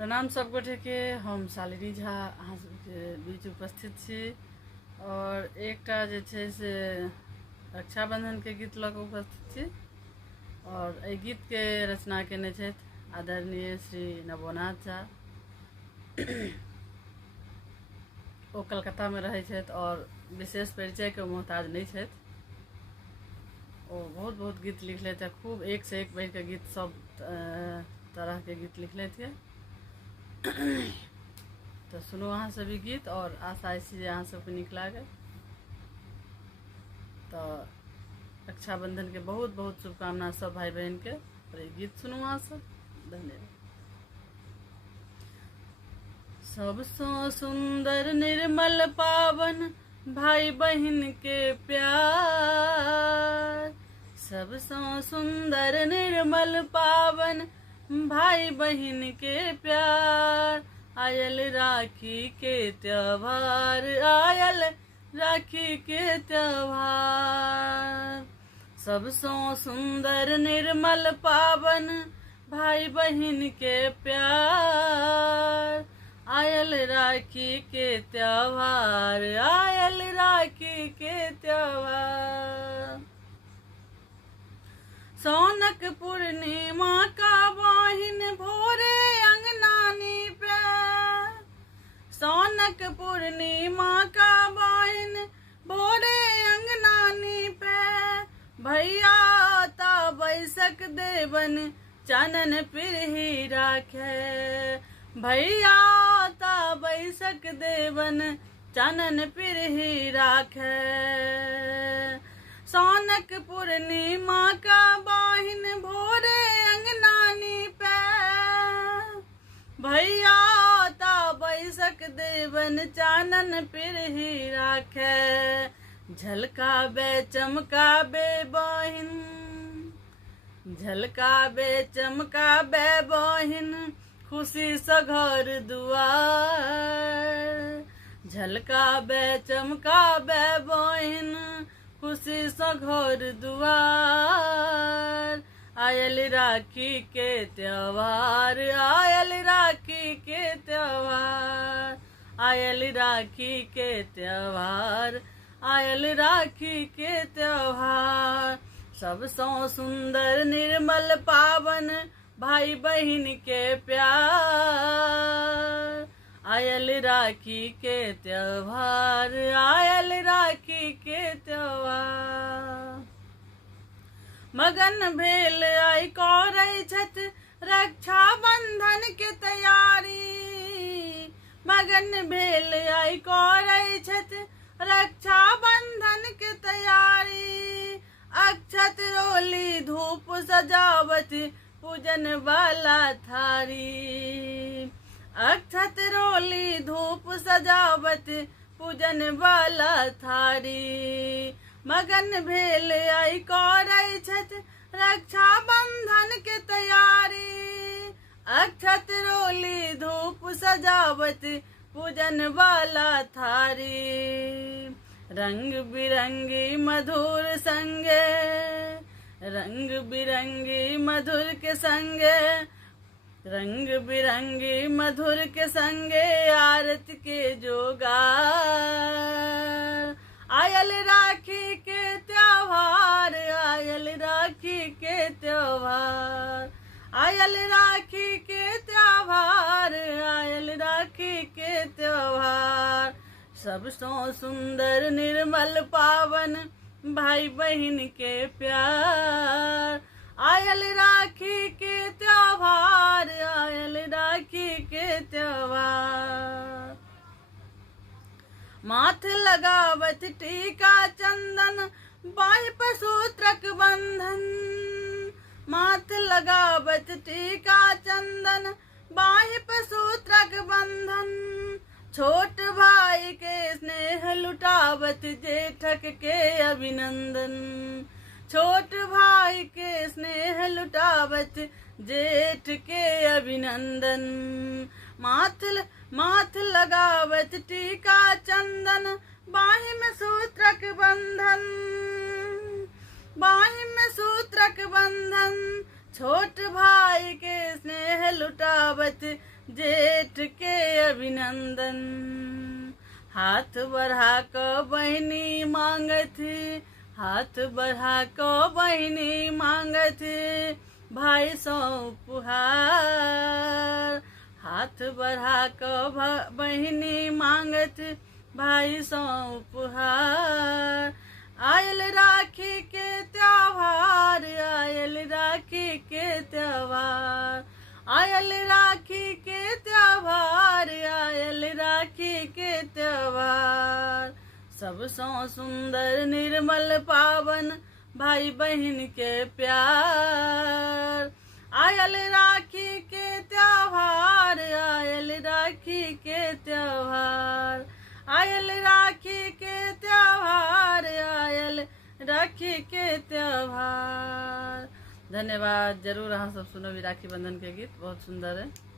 प्रणाम सब गोटे के। हम शालिनी झा अहाँ सबके बीच उपस्थित छी और एकटा जे छै से रक्षाबंधन के गीत लऽ कऽ उपस्थित छी और एहि गीत के रचना केने छथि आदरणीय श्री नवोनाथ झा। ओ कलकत्ता में रहै छथि और विशेष परिचय के मोहताज नहीं छथि। ओ बहुत बहुत गीत लिखले थे, खूब एक से एक बढ़ के गीत, सब तरह के गीत लिखले थे। तो सुनो अहाँ सभी गीत और आशा इसी अहाँ सबके निक लागे। तो रक्षाबंधन के बहुत बहुत शुभकामना सब भाई बहन के। और ये गीत सुनो अहाँ सब। धन्यवाद। सबसो सुंदर निर्मल पावन भाई बहन के प्यार, सबसो सुंदर निर्मल पावन भाई बहन के प्यार। आयल राखी के त्योहार, आयल राखी के त्योहार। सबसो सुंदर निर्मल पावन भाई बहन के प्यार। आयल राखी के त्योहार, आयल राखी के त्योहार। सोनक पूर्णिमा का बहिन भोरे अंगनानी पे, सोनक पूर्णिमा का बहिन भोरे अंगनानी पे। भैया ता बैसक देवन चानन पिरही राखे, भैया ता बैसक देवन चानन पिरही राखे। सोनक पूर्णिमा का बहिन भोरे अंगनानी पे, भैया ता बैसक देवन चानन पिरही राखे। झलकाबे चमकाबे बहिन, झलकाबे चमकाबे बहिन खुशी स घर दुआर। झलकाबे चमकाबे बहिन खुशी स घर दुआर। आयल राखी के त्योहार, आयल राखी के त्योहार। आयल राखी के त्योहार, आयल राखी के त्योहार। सबसो सुंदर निर्मल पावन भाई बहन के प्यार। आयल राखी के त्योहार, आयल राखी के त्योहार। मगन भेल आई करै छथि रक्षा बंधन के तैयारी। मगन भेल आई करै छथि रक्षा बंधन के तैयारी। अक्षत रोली धूप सजावट पूजन वाला थारी। अक्षत रोली धूप सजावट पूजन वाला थारी। मगन भेल आई करै छथि रक्षा बंधन के तैयारी। अक्षत रोली धूप सजावट पूजन वाला थारी। रंग बिरंगी मधुर संगे, रंग बिरंगी मधुर के संगे, रंग बिरंगी मधुर के संगे आरती के जोगार। आयल राखी के त्योहार, आयल राखी के त्योहार। आयल राखी के त्योहार, आयल राखी के त्योहार। सबसो सुंदर निर्मल पावन भाई बहन के प्यार। आयल राखी के त्योहार, आयल राखी के त्योहार। माथ लगावत टीका चंदन बाहि पर सूत्रक बंधन। माथ लगावत टीका चंदन बाहि पर सूत्रक बंधन। छोट भाई के स्नेह लुटावत जेठक के अभिनंदन। छोट भाई के स्नेह लुटावत जेठ के अभिनंदन। माथ लगावत टीका चंदन बाहि में सूत्रक बंधन। बाहि में सूत्रक बंधन। छोट भाई के स्नेह लुटावत जेठ के अभिनंदन। हाथ बढ़ा क बहनी मांगत, हाथ बढ़ा क बहनी मांगत भाई सौ उपहार। हाथ बढ़ा क बहनी मांगत भाई सौ उपहार। आयल राखी के त्योहार, आयल राखी के त्योहार, आयल राखी के त्योहार, आयल राखी के त्योहार। सबसों सुंदर निर्मल पावन भाई बहन के प्यार। आयल राखी के त्योहार, आयल राखी के त्योहार, आयल राखी के त्योहार, आयल राखी के त्योहार। धन्यवाद। जरूर अहाँ सब सुनबी राखी बंधन के गीत, बहुत सुंदर है।